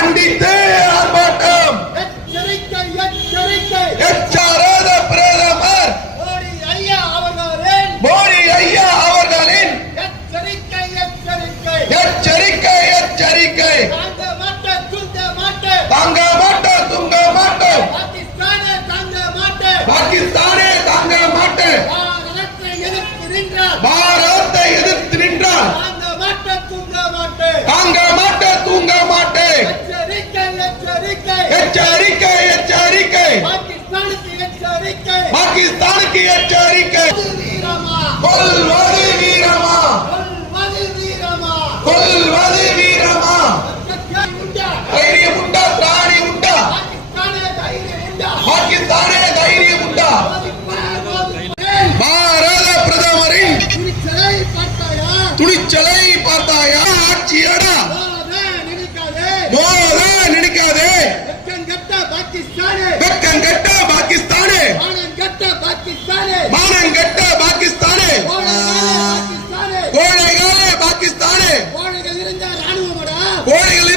Bandideira, எச்சரிக்கை. எச்சரிக்கை பாகிஸ்தானுக்கு எச்சரிக்கை. கொல்வது வீரமா? துணிச்சலை வெக்கம் கெட்ட பாகிஸ்தானே. மானம் கெட்ட பாகிஸ்தானே. கோழைகளே பாகிஸ்தானே. கோழைகள்